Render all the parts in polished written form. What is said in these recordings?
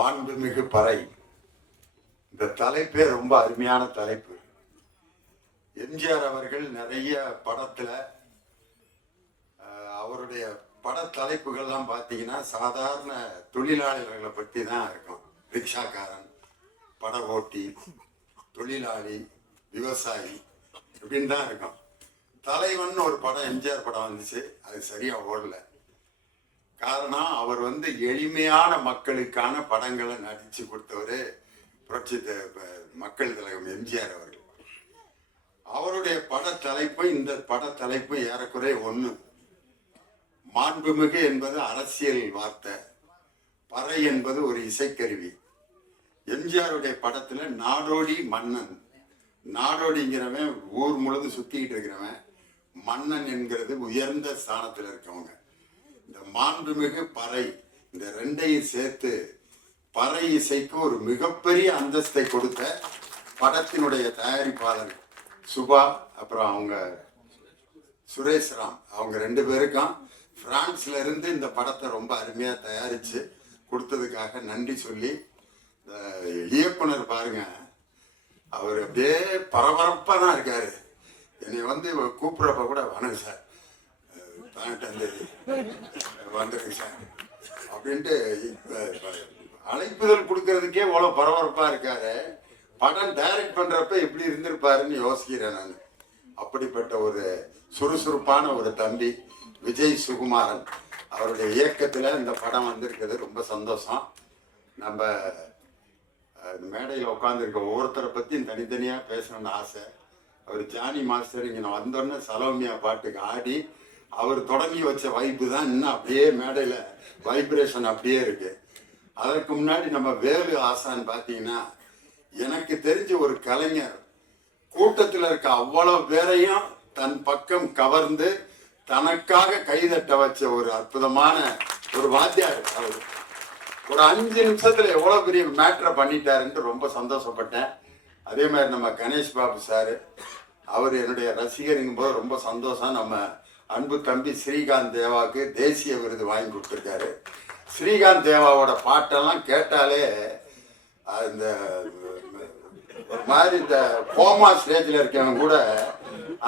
மாண்புமிகு பறை. இந்த தலைப்பே ரொம்ப அருமையான தலைப்பு. எம்ஜிஆர் அவர்கள் நிறைய படத்துல அவருடைய பட தலைப்புகள்லாம் பார்த்தீங்கன்னா சாதாரண தொழிலாளர்களை பற்றி தான் இருக்கும். ரிக்ஷாக்காரன், பட ஓட்டி, தொழிலாளி, விவசாயி இப்படின்னு தான் இருக்கும். தலைவன் ஒரு படம் எம்ஜிஆர் படம் வந்துச்சு, அது சரியா ஓடல. காரணம், அவர் எளிமையான மக்களுக்கான படங்களை நடிச்சு கொடுத்தவர் புரட்சி மக்கள் தலைவர் எம்ஜிஆர் அவர்கள். அவருடைய பட தலைப்பு இந்த பட தலைப்பு ஏறக்குறைய ஒண்ணு. மாண்புமிகு என்பது அரசியல் வார்த்தை, பறை என்பது ஒரு இசைக்கருவி. எம்ஜிஆருடைய படத்துல நாடோடி மன்னன், நாடோடிங்கிறவன் ஊர் முழுது சுத்திக்கிட்டு இருக்கிறவன், மன்னன் என்கிறது உயர்ந்த ஸ்தானத்தில் இருக்கவங்க. இந்த மாண்புமிகு பறை, இந்த ரெண்டையும் சேர்த்து பறை இசைக்கு ஒரு மிகப்பெரிய அந்தஸ்தை கொடுத்த படத்தினுடைய தயாரிப்பாளர் சுபா, அப்புறம் அவங்க சுரேஷ்ராம், அவங்க ரெண்டு பேருக்கும் பிரான்ஸ்ல இருந்து இந்த படத்தை ரொம்ப அருமையா தயாரிச்சு கொடுத்ததுக்காக நன்றி சொல்லி, இயக்குனர் பாருங்க, அவர் அப்படியே பரபரப்பா தான் இருக்காரு. என்னை கூப்பிடுறப்ப கூட வணக்கம் சார், 18 வந்துருக்கு சார் அப்படின்ட்டு அழைப்புதல் கொடுக்கறதுக்கே இவ்வளவு பரபரப்பா இருக்காரு. படம் டைரக்ட் பண்றப்ப எப்படி இருந்திருப்பாருன்னு யோசிக்கிறேன் நான். அப்படிப்பட்ட ஒரு சுறுசுறுப்பான ஒரு தம்பி விஜய் சுகுமாரன் அவருடைய இயக்கத்துல இந்த படம் வந்திருக்கிறது ரொம்ப சந்தோஷம். நம்ம மேடையில் உட்காந்துருக்க ஒவ்வொருத்தரை பத்தியும் தனித்தனியா பேசணும்னு ஆசை. அவர் ஜானி மாஸ்டர் இங்க நான் வந்தோடனே சலோமியா பாட்டுக்கு ஆடி அவர் தொடங்கி வச்ச வைப்பு தான் இன்னும் அப்படியே மேடையில வைப்ரேஷன் அப்படியே இருக்கு. அதற்கு முன்னாடி நம்ம வேலு ஆசான் பார்த்தீங்கன்னா, எனக்கு தெரிஞ்ச ஒரு கலைஞர் கூட்டத்தில் இருக்க அவ்வளவு பேரையும் தன் பக்கம் கவர்ந்து தனக்காக கைதட்ட வச்ச ஒரு அற்புதமான ஒரு வாத்தியார். அவர் ஒரு 5 நிமிஷத்துல எவ்வளவு பெரிய மேட்டரை பண்ணிட்டாருன்னு ரொம்ப சந்தோஷப்பட்டேன். அதே மாதிரி நம்ம கணேஷ் பாபு சாரு, அவர் என்னுடைய ரசிகருங்கும் போது ரொம்ப சந்தோஷம். நம்ம அன்பு தம்பி ஸ்ரீகாந்த் தேவாவுக்கு தேசிய விருது வாங்கி கொடுத்துருக்காரு. ஸ்ரீகாந்த் தேவாவோட பாட்டெல்லாம் கேட்டாலே இந்த ஒரு மாதிரி இந்த கோமா ஸ்டேஜில் இருக்கவங்க கூட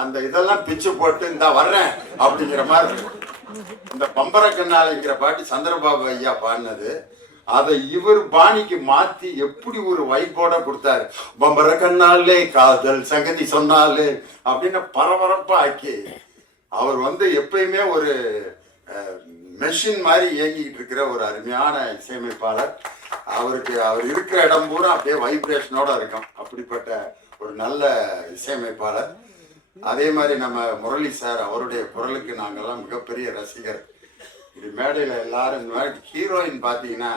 அந்த இதெல்லாம் பிச்சு போட்டு இந்த வர்றேன் அப்படிங்கிற மாதிரி இருக்கும். இந்த பம்பர கண்ணாலைங்கிற பாட்டு சந்திரபாபு ஐயா பாடினது, அதை இவர் பாணிக்கு மாத்தி எப்படி ஒரு வைப்போட கொடுத்தாரு. பம்பர கண்ணாலே காதல் சங்கதி சொன்னாலே அப்படின்னு பரபரப்பா ஆக்கி, அவர் எப்பயுமே ஒரு மெஷின் மாதிரி இயங்கிட்டு இருக்கிற ஒரு அருமையான இசையமைப்பாளர். அவர் இருக்கிற இடம் பூரா அப்படியே வைப்ரேஷனோட இருக்கும். அப்படிப்பட்ட ஒரு நல்ல இசையமைப்பாளர். அதே மாதிரி நம்ம முரளி சார், அவருடைய குரலுக்கு நாங்கெல்லாம் மிகப்பெரிய ரசிகர். இப்படி மேடையில் எல்லாரும் இந்த மாதிரி ஹீரோயின் பார்த்தீங்கன்னா,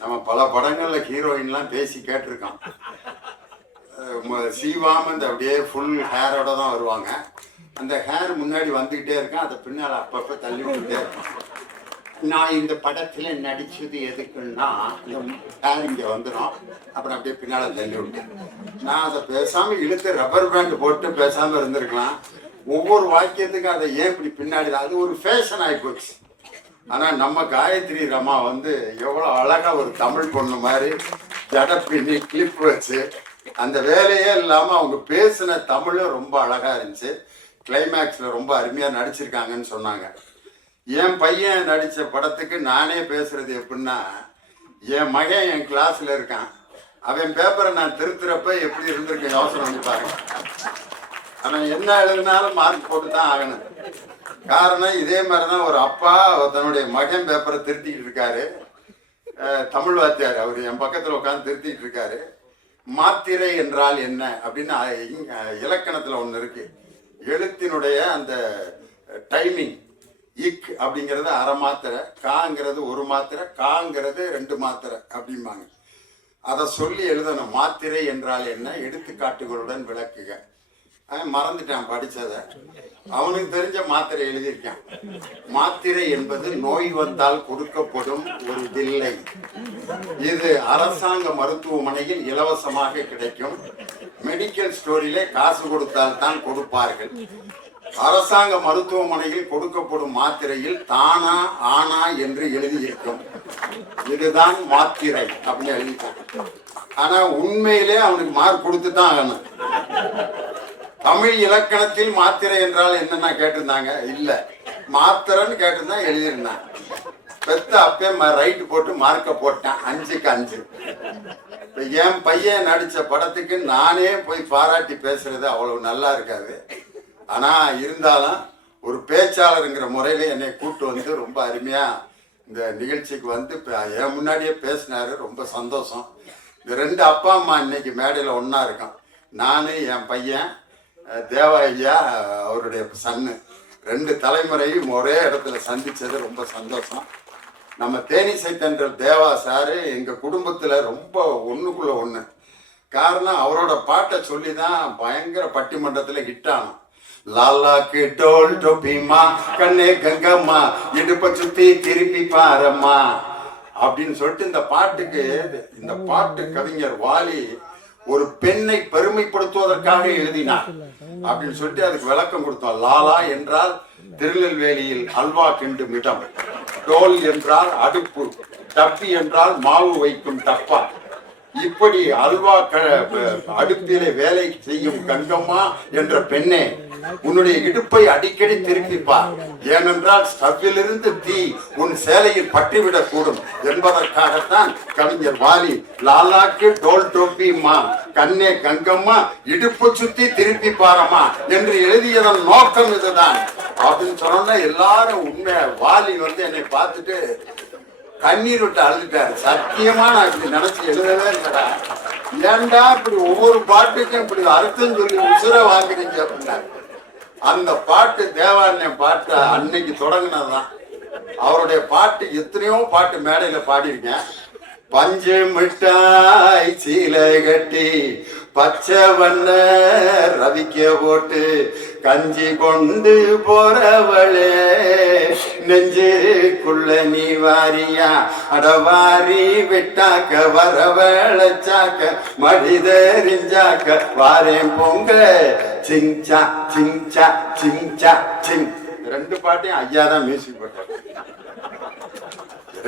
நம்ம பல படங்கள்ல ஹீரோயின்லாம் பேசி கேட்டிருக்கோம். சீவாம அப்படியே ஃபுல் ஹேரோட தான் வருவாங்க. அந்த ஹேர் முன்னாடி வந்துகிட்டே இருக்கேன், அதை பின்னால் அப்பப்போ தள்ளி விட்டுட்டே இருக்கேன். நான் இந்த படத்துல நடிச்சது எதுக்குன்னா, இந்த ஹேர் இங்க வந்துடும், அப்புறம் அப்படியே பின்னால தள்ளி விட்டேன். நான் அதை பேசாம இழுத்து ரப்பர் பேண்ட் போட்டு பேசாம இருந்திருக்கலாம். ஒவ்வொரு வாக்கியத்துக்கும் அதை ஏன் இப்படி பின்னாடி, அது ஒரு ஃபேஷன் ஆகி போச்சு. ஆனா நம்ம காயத்ரி ரமா எவ்வளவு அழகா ஒரு தமிழ் பொண்ணு மாதிரி ஜட பின்னி கிளிப் வச்சு அந்த வேலையே இல்லாம அவங்க பேசின தமிழும் ரொம்ப அழகா இருந்துச்சு. கிளைமேக்ஸ்ல ரொம்ப அருமையா நடிச்சிருக்காங்கன்னு சொன்னாங்க. என் பையன் நடிச்ச படத்துக்கு நானே பேசுறது எப்படின்னா, என் மகன் என் கிளாஸ்ல இருக்கான், அவன் பேப்பரை நான் திருத்துறப்ப எப்படி இருந்திருக்கேன் யோசனை பண்ணி பாருங்க. அவன் என்ன எழுதினாலும் மார்க் போட்டு தான் ஆகணும். காரணம், இதே மாதிரிதான் ஒரு அப்பா தன்னுடைய மகன் பேப்பரை திருத்திக்கிட்டு இருக்காரு. தமிழ் வாத்தியார் அவர் என் பக்கத்துல உட்காந்து திருத்திட்டு இருக்காரு. மாத்திரை என்றால் என்ன அப்படின்னு இலக்கணத்துல ஒண்ணு இருக்கு. எழுத்தினுடைய அந்த டைமிங், இக் அப்படிங்கிறது அரை மாத்திரை, காங்கிறது 1 மாத்திரை, காங்கிறது 2 மாத்திரை அப்படிம்பாங்க. அதை சொல்லி எழுதணும். மாத்திரை என்றால் என்ன, எடுத்துக்காட்டுகளுடன் விளக்குக. மறந்துட்டான் படிச்சத. அவனுக்கு தெரிஞ்ச மாத்திரை எழுதியிருக்கான். மாத்திரை என்பது நோய் வந்தால் கொடுக்கப்படும் ஒரு வில்லை. இது அரசாங்க மருத்துவமனையில் இலவசமாக கிடைக்கும். மெடிக்கல் ஸ்டோரியிலே காசு கொடுத்தால் தான் கொடுப்பார்கள். அரசாங்க மருத்துவமனையில் கொடுக்கப்படும் மாத்திரையில் தானா ஆனா என்று எழுதியிருக்கும். இதுதான் மாத்திரை அப்படின்னு எழுதிட்டான். ஆனா உண்மையிலே அவனுக்கு மார்க் கொடுத்து தான் ஆகணும். தமிழ் இலக்கணத்தில் மாத்திரை என்றால் என்னன்னா கேட்டிருந்தாங்க. இல்ல மாத்திரைன்னு கேட்டிருந்தா எழுதியிருந்தான். பெத்த அப்பே ரைட்டு போட்டு மார்க்க போட்டேன் 5க்கு 5. இப்ப என் பையன் நடிச்ச படத்துக்கு நானே போய் பாராட்டி பேசுறது அவ்வளவு நல்லா இருக்காது. ஆனா இருந்தாலும் ஒரு பேச்சாளருங்கிற முறையில என்னை கூப்பிட்டு வந்து ரொம்ப அருமையா இந்த நிகழ்ச்சிக்கு வந்து என் முன்னாடியே பேசினாரு. ரொம்ப சந்தோஷம். இந்த 2 அப்பா அம்மா இன்னைக்கு மேடையில ஒன்னா இருக்கான். நானு என் பையன் தேவா ஐயா அவருடைய சன்னு 2 தலைமுறையும் ஒரே இடத்துல சந்திச்சது ரொம்ப சந்தோஷம். நம்ம தேனிசை தென்றல் தேவா சாரு எங்க குடும்பத்துல ரொம்ப ஒண்ணுக்குள்ள ஒண்ணு. காரணம் அவரோட பாட்டை சொல்லி தான் பயங்கர பட்டிமன்றத்துல ஹிட் ஆனோம். லாலாக்கு டோல் டொபிமா கண்ணே கங்கம்மா இடுப்ப சுத்தி திருப்பி பாரம்மா அப்படின்னு சொல்லிட்டு இந்த பாட்டு கவிஞர் வாலி ஒரு பெண்ணை பெருமைப்படுத்துவதற்காக எழுதினார் அப்படின்னு சொல்லிட்டு அதுக்கு விளக்கம் கொடுத்தோம். லாலா என்றால் திருநெல்வேலியில் அல்வா கிண்டும் இடம், டோல் என்றால் அடுப்பு, டப்பி என்றால் மாவு வைக்கும் டப்பா. இப்படி அல்வா அடுப்பிலே வேலை செய்யும் கங்கம்மா என்ற பெண்ணே, உன்னுடைய இடுப்பை அடிக்கடி திருப்பிப்பார். ஏனென்றால் ஸ்டவ்விலிருந்து தீ உன் சேலையில் பற்றிவிடக் கூடும் என்பதற்காகத்தான் கவிஞர் வாலி லாலாக்கு டோல் டோப்பிமா கண்ணே கங்கம்மா இடுப்பு சுத்தி திருப்பி பாரம்மா என்று எழுதியதன் நோக்கம் இதுதான் அப்படின்னு சொன்னோம்னா எல்லாரும் உண்மை. வாலி வந்து என்னை பார்த்துட்டு கண்ணீர் விட்டு அழுதுட்டாரு. சத்தியமா நான் இப்படி நினைச்சு எழுதவே இல்லடா. ஏன்டா இப்படி ஒவ்வொரு பாட்டுக்கும் இப்படி அர்த்தம் சொல்லி உசுர வாங்குறீங்க அப்படின்னா. அந்த பாட்டு தேவாரண்யம் பாட்டு அன்னைக்கு தொடங்கினதுதான். அவருடைய பாட்டு எத்தனையோ பாட்டு மேடையில பாடியிருக்கேன். பஞ்சு மிட்டாய் சீலை கட்டி பச்சை வண்ண ரவிக்க போட்டு கஞ்சி கொண்டு போறவளே நெஞ்சுக்குள்ள நீ வாரியா அடவாரி விட்டாக்க வரவழைச்சாக்க மடிதறிஞ்சாக்க வாரேன் பொங்க சிங்சா சிங்சா சிங்சா சிங். 2 பாட்டையும் ஐயா தான் மியூசிக் போட்டார்.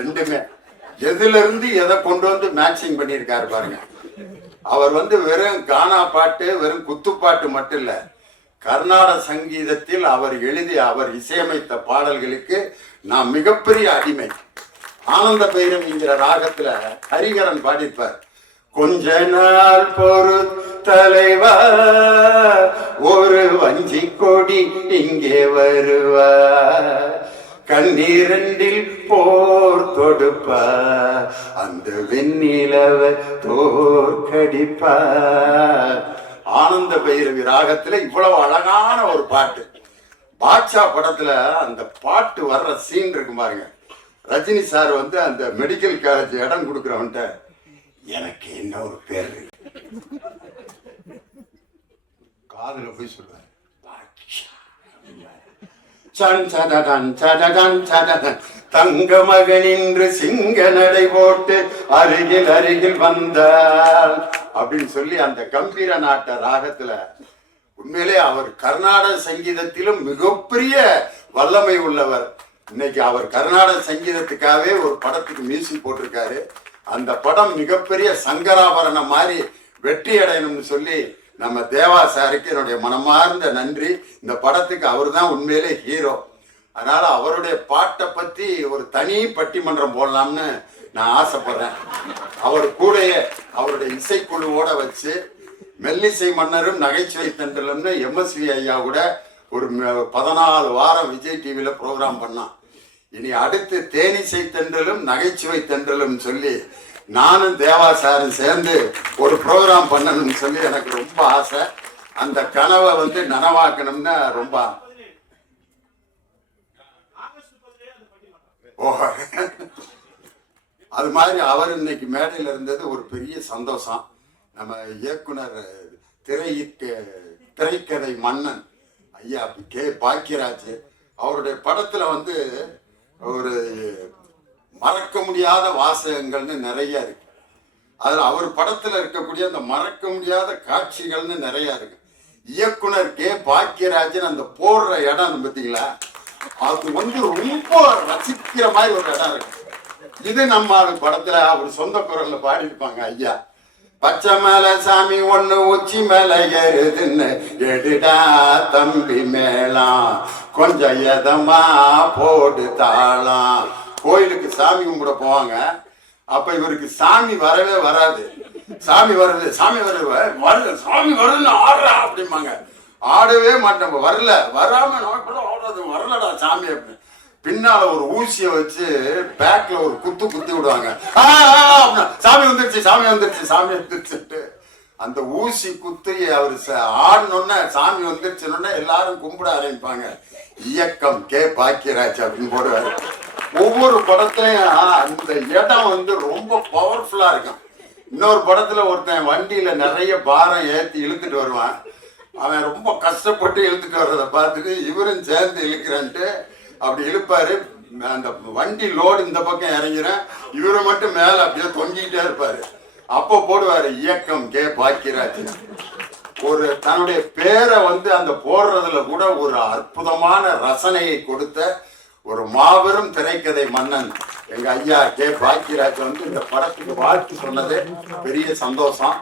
2மே எதுல இருந்து எதை கொண்டு வந்து மேட்சிங் பண்ணியிருக்காரு பாருங்க. அவர் வந்து வெறும் கானா பாட்டு வெறும் குத்துப்பாட்டு மட்டும் இல்ல, கர்நாடக சங்கீதத்தில் அவர் எழுதி அவர் இசையமைத்த பாடல்களுக்கு நான் மிகப்பெரிய அடிமை. ஆனந்த பைரவிங்கிற ராகத்துல ஹரிகரன் பாடிப்பார். கொஞ்ச நாள் பொறு தலைவா ஒரு வஞ்சி கொடி இங்கே வருவா கண்ணீரண்டில் போர் தொடுப்பா அந்த வெண்ணிலவ தோற்கடிப்பா. ஆனந்த பைரவி ராகத்துல இவ்வளவு அழகான ஒரு பாட்டு. பாட்ஷா படத்துல அந்த பாட்டு வர்ற சீன் இருக்கு பாருங்க. ரஜினி சார் வந்து அந்த மெடிக்கல் காலேஜ் இடம் கொடுக்குறவன்ட்ட எனக்கு என்ன ஒரு பேர் காதுல போய் சொல்லுவார். தங்க மகனின்று சிங்க நடை போட்டு அருகில் அருகில் வந்தால் அப்படின்னு சொல்லி அந்த கம்பீர நாட்ட ராகத்துல உண்மையிலே அவர் கர்நாடக சங்கீதத்திலும் மிகப்பெரிய வல்லமை உள்ளவர். இன்னைக்கு அவர் கர்நாடக சங்கீதத்துக்காகவே ஒரு படத்துக்கு மியூசிக் போட்டிருக்காரு. அந்த படம் மிகப்பெரிய சங்கராபரணம் மாதிரி வெற்றி அடையணும்னு சொல்லி நம்ம தேவா சாருக்கு என்னுடைய மனமார்ந்த நன்றி. இந்த படத்துக்கு அவர் தான் உண்மையிலே ஹீரோ. அதனால அவருடைய பாட்டை பத்தி ஒரு தனி பட்டிமன்றம் போடலாம்னு நான் ஆசைப்படுறேன். அவர் கூடயே அவருடைய இசைக்குழுவோட வச்சு மெல்லிசை மன்னரும் நகைச்சுவை தென்றலும்னு MSV ஐயா கூட ஒரு 14 வாரம் விஜய் டிவியில ப்ரோக்ராம் பண்ணான். இனி அடுத்து தேனிசை தென்றலும் நகைச்சுவை தென்றலும் சொல்லி நானும் தேவா சாரும் சேர்ந்து ஒரு ப்ரோக்ராம் பண்ணணும்னு சொல்லி எனக்கு ரொம்ப ஆசை. அந்த கனவை வந்து நனவாக்கணும்னு ரொம்ப அது மாதிரி அவர் இன்னைக்கு மேடையில் இருந்தது ஒரு பெரிய சந்தோஷம். நம்ம இயக்குனர் திரைக்கதை மன்னன் ஐயா கே பாக்கியராஜ் அவருடைய படத்துல வந்து ஒரு மறக்க முடியாத வாசகங்கள்னு நிறைய இருக்கு. அதுல அவர் படத்துல இருக்கக்கூடிய அந்த மறக்க முடியாத காட்சிகள்னு நிறைய இருக்கு. இயக்குனர் கே பாக்கியராஜன் அந்த போடுற இடம் பார்த்தீங்களா, அது வந்து ரொம்ப ரசிக்கிற மாதிரி ஒரு இடம் இருக்கு. இது நம்ம படத்துல அவர் சொந்த குரல்ல பாடியிருப்பாங்க. ஐயா, பச்சை மேல சாமி ஒண்ணு உச்சி மேல ஏறுதுன்னு எடுடா தம்பி மேலாம், கொஞ்சம் எதமா போடு தாளாம். கோயிலுக்கு சாமி கும்பிட போவாங்க. அப்ப இவருக்கு சாமி வரவே வராது. சாமி வருது, சாமி வருது, வருது, சாமி வருதுன்னு ஆடுறா அப்படிம்பாங்க. ஆடவே மாட்டேன், வரல, வராம ஆடுறது வரலடா சாமி அப்படின்னு. பின்னால ஒரு ஊசியை வச்சு பேக்ல ஒரு குத்தி விடுவாங்க. சாமி வந்துருச்சு, சாமி வந்துருச்சு, சாமி வந்துருச்சுட்டு அந்த ஊசி குத்தி அவர் ஆடணும்னா சாமி வந்துருச்சுன்னு எல்லாரும் கும்பிட ஆரம்பிப்பாங்க. இயக்கம் கே பாக்கியராஜ் அப்படின்னு போடுவாரு. ஒவ்வொரு படத்தையும் அந்த இடம் வந்து ரொம்ப பவர்ஃபுல்லா இருக்கும். இன்னொரு படத்துல ஒருத்தன் வண்டியில நிறைய பாரம் ஏற்றி இழுத்துட்டு வருவான். அவன் ரொம்ப கஷ்டப்பட்டு இழுத்துட்டு வர்றதை பார்த்துட்டு இவரும் சேர்ந்து இழுக்கிறன்ட்டு அப்படி இழுப்பாரு. அந்த வண்டி லோடு இந்த பக்கம் இறங்கிறேன், இவரை மட்டும் மேல அப்படியே தொங்கிக்கிட்டே இருப்பாரு. அப்போ போடுவாரு இயக்கம் கே பாக்கியராஜ். ஒரு தன்னுடைய பேரை வந்து அந்த போடுறதுல கூட ஒரு அற்புதமான ரசனையை கொடுத்த ஒரு மாபெரும் திரைக்கதை மன்னன் எங்க ஐயா கே பாக்கியராஜ் வந்து இந்த படத்துக்கு வாழ்த்து சொன்னது பெரிய சந்தோஷம்.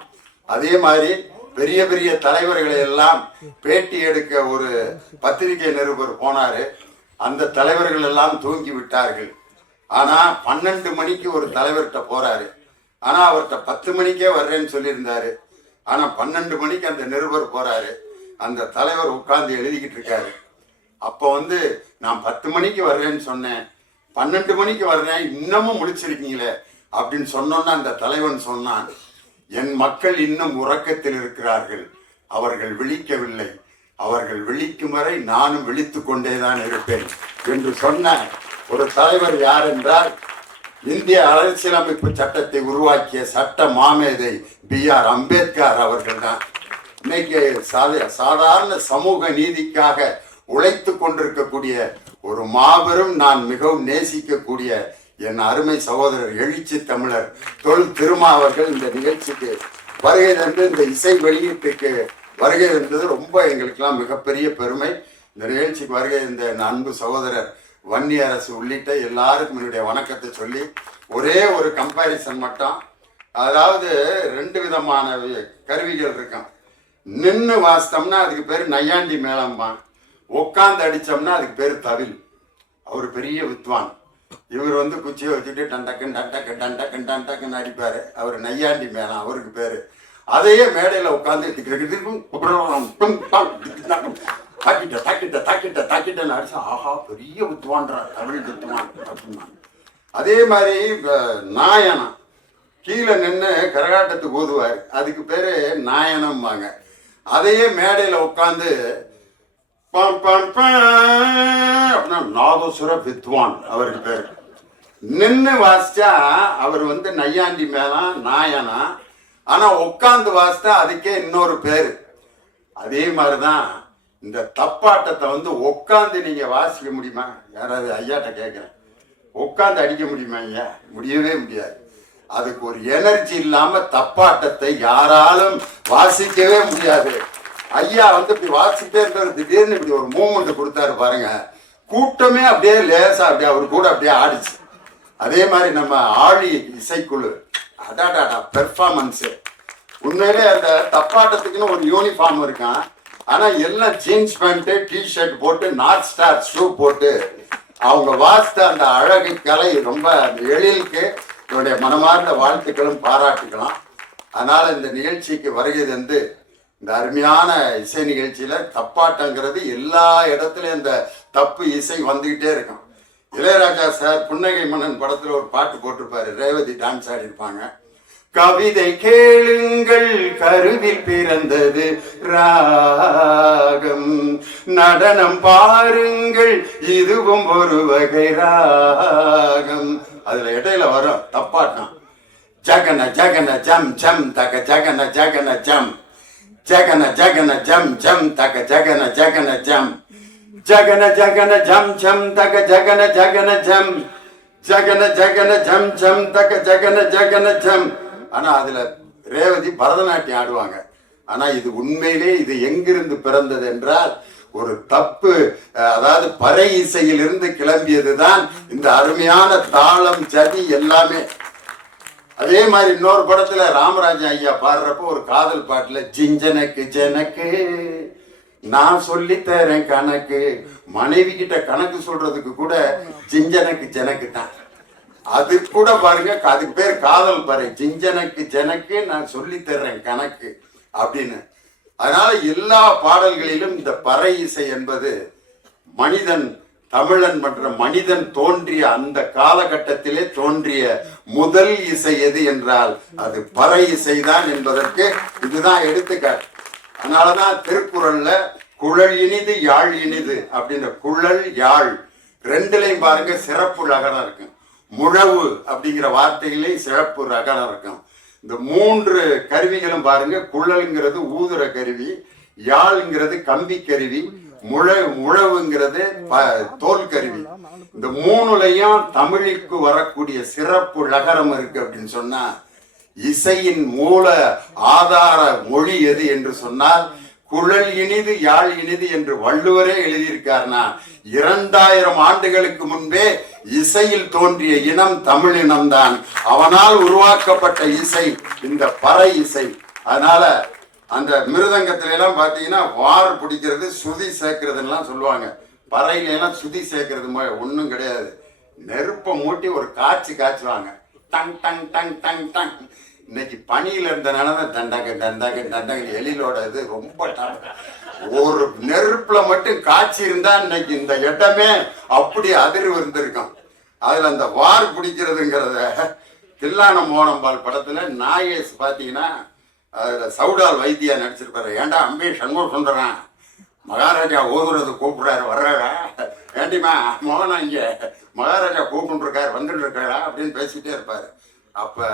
அதே மாதிரி பெரிய பெரிய தலைவர்களை எல்லாம் பேட்டி எடுக்க ஒரு பத்திரிகை நிருபர் போனாரு. அந்த தலைவர்கள் எல்லாம் தூங்கி விட்டார்கள். ஆனா 12 மணிக்கு ஒரு தலைவர்கிட்ட போறாரு. ஆனா அவர்கிட்ட 10 மணிக்கே வர்றேன்னு சொல்லியிருந்தாரு. ஆனா 12 மணிக்கு அந்த நிருபர் போறாரு. அந்த தலைவர் உட்கார்ந்து எழுதிக்கிட்டு இருக்காரு. அப்போ வந்து நான் 10 மணிக்கு வர்றேன்னு சொன்னேன், 12 மணிக்கு வர்றேன், இன்னமும் முழிச்சிருக்கீங்களே அப்படின்னு சொன்னோன்னா அந்த தலைவன் சொன்னான், என் மக்கள் இன்னும் உறக்கத்தில் இருக்கிறார்கள், அவர்கள் விழிக்கவில்லை, அவர்கள் விழிக்கும் வரை நானும் விழித்து கொண்டேதான் இருப்பேன் என்று சொன்ன ஒரு தலைவர் யார் என்றால் இந்திய அரசியலமைப்பு சட்டத்தை உருவாக்கிய சட்ட மாமேதை B.R. அம்பேத்கர் அவர்கள் தான். இன்னைக்கு சாதாரண சமூக நீதிக்காக உழைத்து கொண்டிருக்கக்கூடிய ஒரு மாபெரும், நான் மிகவும் நேசிக்கக்கூடிய என் அருமை சகோதரர் எழுச்சி தமிழர் தொல் திருமா அவர்கள் இந்த நிகழ்ச்சிக்கு வருகை தந்து இந்த இசை வெளியீட்டுக்கு வருகை இருந்தது ரொம்ப எங்களுக்கெல்லாம் மிகப்பெரிய பெருமை. இந்த நிகழ்ச்சிக்கு வருகை இருந்த என் அன்பு சகோதரர் வன்னி அரசு உள்ளிட்ட எல்லாருக்கும் என்னுடைய வணக்கத்தை சொல்லி ஒரே ஒரு கம்பேரிசன் மட்டும். அதாவது 2 விதமான கருவிகள் இருக்கான். நின்று வாசித்தோம்னா அதுக்கு பேர் நையாண்டி மேளம்பான், உட்காந்து அடித்தோம்னா அதுக்கு பேர் தவில். அவர் பெரிய வித்வான். இவர் வந்து குச்சியை வச்சுட்டு டண்டக்கன் டண்டக்கன் டண்டக்கன் டண்டக்கன் அடிப்பார். அவர் நையாண்டி மேளம் அவருக்கு பேர். அதையே மேடையில் உட்காந்து தாக்கிட்டேன்னு அடிச்சா, ஆஹா பெரிய வித்வான்றார், தமிழ் வித்வான் அப்படின்னா. அதே மாதிரி நாயனம் கீழே நின்று கரகாட்டத்துக்கு ஊதுவார், அதுக்கு பேரு நாயனம்பாங்க. அதையே மேடையில் உட்காந்து அப்படின்னா நாதசுர வித்வான் அவருக்கு பேரு. நின்று வாசிச்சா அவர் வந்து நையாண்டி மேளம் நாயனா. ஆனா உட்காந்து வாசித்தா அதுக்கே இன்னொரு பேரு. அதே மாதிரிதான் இந்த தப்பாட்டத்தை வந்து உட்காந்து நீங்க வாசிக்க முடியுமா? யாராவது ஐயாட்ட கேட்கிறேன், உட்காந்து அடிக்க முடியுமா? ஐயா, முடியவே முடியாது. அதுக்கு ஒரு எனர்ஜி இல்லாம தப்பாட்டத்தை யாராலும் வாசிக்கவே முடியாது. ஐயா வந்து இப்படி வாசிக்கிட்டே இருக்கிறது, திடீர்னு இப்படி ஒரு மூமெண்ட் கொடுத்தாரு பாருங்க, கூட்டமே அப்படியே லேசா அப்படியே அவர் கூட அப்படியே ஆடிச்சு. அதே மாதிரி நம்ம ஆழி இசைக்குழு அடாடாடா பெர்ஃபார்மன்ஸு. உண்மையிலே அந்த தப்பாட்டத்துக்குன்னு ஒரு யூனிஃபார்ம் இருக்கான். ஆனா எல்லாம் ஜீன்ஸ் பேண்ட்டு டிஷர்ட் போட்டு நார்த் ஸ்டார் ஷூ போட்டு அவங்க வாசித்த அந்த அழகு கலை ரொம்ப எழிலுக்கு என்னுடைய மனமார்ந்த வாழ்த்துக்களும் பாராட்டுக்கலாம். அதனால இந்த நிகழ்ச்சிக்கு வருகை தந்து இந்த அருமையான இசை நிகழ்ச்சியில தப்பாட்டங்கிறது எல்லா இடத்துலயும் இந்த தப்பு இசை வந்துகிட்டே இருக்கும். இளையராஜா சார் புன்னகை மன்னன் படத்துல ஒரு பாட்டு போட்டிருப்பாரு, ரேவதி டான்ஸ் ஆடி இருப்பாங்க. கவிதை கேளுங்கள் கருவில் பிறந்தது ராகம், நடனம் பாருங்கள் இதுவும் ஒரு வகை ராகம். அதுல இடையில வரும் தப்பாட்டம், ஜகன ஜகன ஜம் ஜம் தக ஜகன ஜகன ஜம், ஜகன ஜகன ஜம் ஜம் தக ஜகன ஜகன ஜம், ஜகன ஜகன ஜம் ஜம் தக ஜகன ஜகன ஜம், ஜகன ஜகன ஜம் ஜம் தக ஜகன ஜகன ஜம். ஆனா அதுல ரேவதி பரதநாட்டியம் ஆடுவாங்க. ஆனா இது உண்மையிலே இது எங்கிருந்து பிறந்தது என்றால் ஒரு தப்பு, அதாவது பறை இசையிலிருந்து கிளம்பியதுதான் இந்த அருமையான தாளம் ஜதி எல்லாமே. அதே மாதிரி இன்னொரு படத்துல ராமராஜன் ஐயா பாடுறப்போ ஒரு காதல் பாட்டுல ஜிஞ்சனக்கு ஜனக்கு நான் சொல்லி தரேன் கணக்கு, மனைவி கிட்ட கணக்கு சொல்றதுக்கு கூட ஜிஞ்சனக்கு ஜனக்கு தான். அது கூட பாருங்க, அதுக்கு பேர் காதல் பறை, ஜிஞ்சனக்கு ஜனக்கு நான் சொல்லி தர்றேன் கணக்கு அப்படின்னு. அதனால எல்லா பாடல்களிலும் இந்த பறை இசை என்பது மனிதன், தமிழன் மற்ற மனிதன் தோன்றிய அந்த காலகட்டத்திலே தோன்றிய முதல் இசை எது என்றால் அது பறை இசைதான் என்பதற்கு இதுதான் எடுத்துக்காட்டு. அதனாலதான் திருக்குறள்ல குழல் இனிது யாழ் இனிது அப்படின்ற குழல் யாழ் ரெண்டுலையும் பாருங்க சிறப்பு ரகரம் இருக்கு. முழவு அப்படிங்கிற வார்த்தையிலே சிறப்பு ரகரம் இருக்கும். இந்த மூன்று கருவிகளும் பாருங்க, குழல்ங்கிறது ஊதுற கருவி, யாழ்ங்கிறது கம்பி கருவி, முழவுங்கிறது தோல் கருவி. இந்த மூணுலையும் தமிழுக்கு வரக்கூடிய சிறப்பு லகரம் இருக்கு அப்படின்னு சொன்னா இசையின் மூல ஆதார மொழி எது என்று சொன்னால் குழல் இனிது யாழ் இனிது என்று வள்ளுவரே எழுதியிருக்காருனா 2000 ஆண்டுகளுக்கு முன்பே இசையில் தோன்றிய இனம் தமிழ் இனம்தான். அவனால் உருவாக்கப்பட்ட இசை இந்த பறை இசை. அதனால அந்த மிருதங்கத்தில எல்லாம் பாத்தீங்கன்னா வார் பிடிக்கிறது சுதி சேர்க்கறதுலாம் சொல்லுவாங்க. பறையில எல்லாம் சுதி சேர்க்கறது ஒன்றும் கிடையாது. நெருப்பை மூட்டி ஒரு காய்ச்சுவாங்க, டங் டங் டங் டங் டங். இன்னைக்கு பனியில இருந்தனால தண்டக தண்டக தண்டக எழிலோட இது ரொம்ப ஒரு நெருப்புல மட்டும் காய்ச்சி இருந்தா இன்னைக்கு இந்த இடமே அப்படி அதிர்வு இருந்திருக்கும். அதுல அந்த வார் பிடிக்கிறதுங்கிறத தில்லான மோனம்பால் படத்துல நாகேஷ் பாத்தீங்கன்னா அதுல சவுடால் வைத்தியா நடிச்சிருப்பாரு. ஏண்டா அம்பே சண்முகம் சொல்றான், மகாராஜா ஓதுறது கூப்பிடுறாரு வர்றாரா, ஏண்டிமா மோகனா இங்க மகாராஜா கூப்பிட்டு இருக்காரு வந்துட்டு இருக்காரா அப்படின்னு பேசிட்டே இருப்பாரு. அப்ப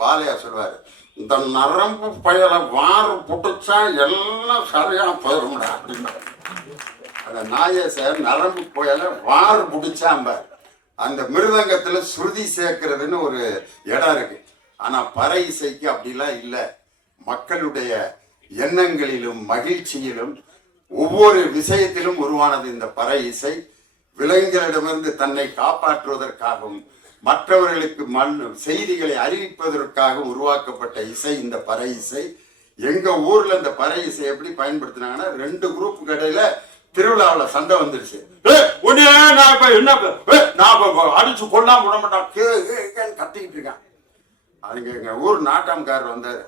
பாலையா சொல்லுவாரு, இந்த நரம்பு பயலை வாறு புட்டுச்சா எல்லாம் சரியா போயிரும்டா அப்படின்னு. அந்த நாயேச நரம்பு பயலை வாறு புடிச்சாம்பார். அந்த மிருதங்கத்துல சுருதி சேர்க்கறதுன்னு ஒரு இடம் இருக்கு. ஆனா பறை இசைக்கு அப்படிலாம் இல்லை. மக்களுடைய எண்ணங்களிலும் மகிழ்ச்சியிலும் ஒவ்வொரு விஷயத்திலும் உருவானது இந்த பறை இசை. விலங்குகளிடமிருந்து தன்னை காப்பாற்றுவதற்காகவும் மற்றவர்களுக்கு செய்திகளை அறிவிப்பதற்காக உருவாக்கப்பட்ட இசை இந்த பறை இசை. எங்க ஊர்ல இந்த பறை இசை எப்படி பயன்படுத்தினாங்கன்னா 2 குரூப் இடையில திருவிழாவில் சண்டை வந்துருச்சு. அடிச்சு கொல்லாம விட மாட்டான் கத்திக்கிட்டு இருக்கான். அதுங்க எங்க ஊர் நாட்டாம்காரர் வந்தாரு.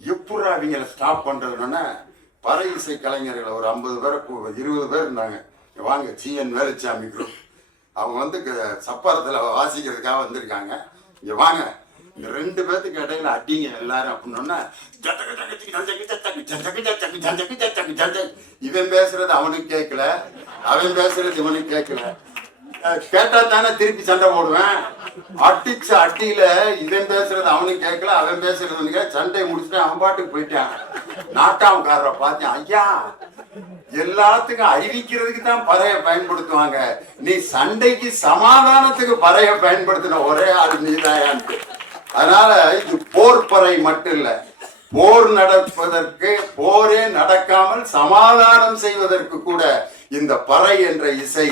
எப்படா அவங்களை ஸ்டாப் பண்றதுன்னா பறை இசை கலைஞர்கள் ஒரு 50 பேர் 20 பேர் இருந்தாங்க. வாங்க GN வேலுச்சாமி குரூப், அவங்க வந்து சப்பாரத்துல வாசிக்கிறதுக்காக வந்திருக்காங்க. இங்க வாங்க, இந்த 2 பேத்துக்கு இடையில அடிங்க எல்லாரும் அப்படின்னா இவன் பேசுறது அவனுக்கு கேட்கல, அவன் பேசுறது இவனுக்கு கேட்கல. கேட்டா தானே திருப்பி சண்டை போடுவேன். அடிச்ச அடியில இவன் பேசுறது அவனுக்கு கேட்கல, அவன் பேசுறது சண்டையை முடிச்சுட்டு அவன் பாட்டுக்கு போயிட்டான். நாட்டாம்காரரை பார்த்தேன், ஐயா எல்லாத்துக்கும் அறிவிக்கிறதுக்கு தான் பறையை பயன்படுத்துவாங்க, நீ சண்டைக்கு சமாதானத்துக்கு பறையை பயன்படுத்தின ஒரே ஆள் நீதாயான்ட்டு. அதனால இது போர் பறை மட்டும் இல்ல, போர் நடப்பதற்கு போரே நடக்காமல் சமாதானம் செய்வதற்கு கூட இந்த பறை என்ற இசை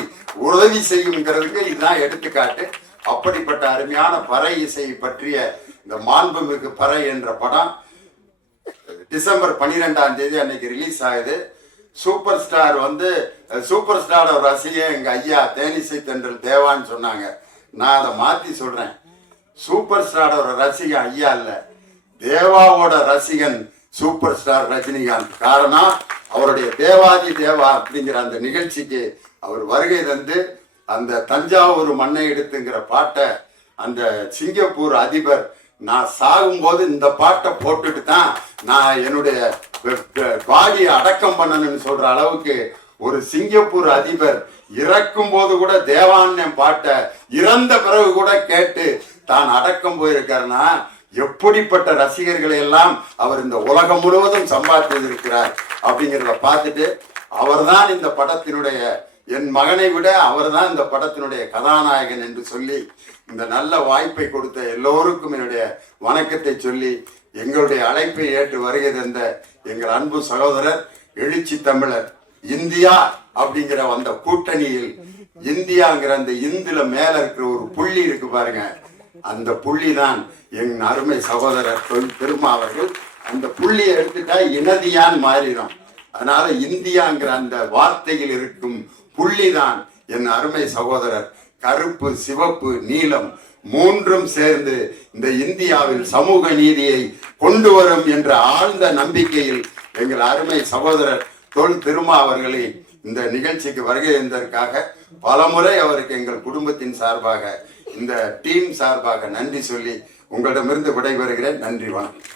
உதவி செய்யுங்கிறதுக்கு இதுதான் எடுத்துக்காட்டு. அப்படிப்பட்ட அருமையான பறை இசை பற்றிய இந்த மாண்புமிகு பறை என்ற படம் டிசம்பர் 12ஆம் தேதி அன்னைக்கு ரிலீஸ் ஆகுது. சூப்பர் ஸ்டார் வந்து சூப்பர் ஸ்டாரோட ரசிகன் எங்க ஐயா தேனிசை தென்றல் தேவான்னு சொன்னாங்க. நான் அதை மாத்தி சொல்றேன், சூப்பர் ஸ்டாரோட ரசிகன் ஐயா இல்ல, தேவாவோட ரசிகன் சூப்பர் ஸ்டார் ரஜினிகாந்த். காரணம் அவருடைய தேவாதி தேவா அப்படிங்கிற அந்த நிகழ்ச்சிக்கு அவர் வருகை தந்து அந்த தஞ்சாவூர் மண்ணை எடுத்துங்கிற பாட்டை அந்த சிங்கப்பூர் அதிபர் நான் சாகும்போது இந்த பாட்டை போட்டுட்டு தான் நான் என்னுடைய பாடியை அடக்கம் பண்ணணும்னு சொல்ற அளவுக்கு ஒரு சிங்கப்பூர் அதிபர் இறக்கும் போது கூட தேவான்யம் பாட்டை இறந்த பிறகு கூட கேட்டு தான் அடக்கம் போயிருக்காருன்னா எப்படிப்பட்ட ரசிகர்களை எல்லாம் அவர் இந்த உலகம் முழுவதும் சம்பாதித்திருக்கிறார் அப்படிங்கிறத பார்த்துட்டு அவர்தான் இந்த படத்தினுடைய, என் மகனை விட அவர்தான் இந்த படத்தினுடைய கதாநாயகன் என்று சொல்லி இந்த நல்ல வாய்ப்பை கொடுத்த எல்லோருக்கும் என்னுடைய வணக்கத்தை சொல்லி எங்களுடைய அழைப்பை ஏற்று வருகை தந்த எங்கள் அன்பு சகோதரர் எழுச்சி தமிழர் இந்தியா அப்படிங்கிற அந்த கூட்டணியில் இந்தியாங்கிற அந்த இந்துல மேல இருக்கிற ஒரு புள்ளி இருக்கு பாருங்க, அந்த புள்ளி தான் என் அருமை சகோதரர் திருமா அவர்கள். அந்த புள்ளியை எடுத்துட்டா இனதியான் மாறிடும். அதனால இந்தியாங்கிற அந்த வார்த்தையில் இருக்கும் புள்ளி தான் என் அருமை சகோதரர். கருப்பு, சிவப்பு, நீலம் மூன்றும் சேர்ந்து இந்த இந்தியாவில் சமூக நீதியை கொண்டு வரும் என்ற ஆழ்ந்த நம்பிக்கையில் எங்கள் அருமை சகோதரர் திருமா அவர்களை இந்த நிகழ்ச்சிக்கு வருகை இருந்ததற்காக பலமுறை அவருக்கு எங்கள் குடும்பத்தின் சார்பாக, இந்த டீம் சார்பாக நன்றி சொல்லி உங்களிடமிருந்து விடைபெறுகிறேன். நன்றி, வணக்கம்.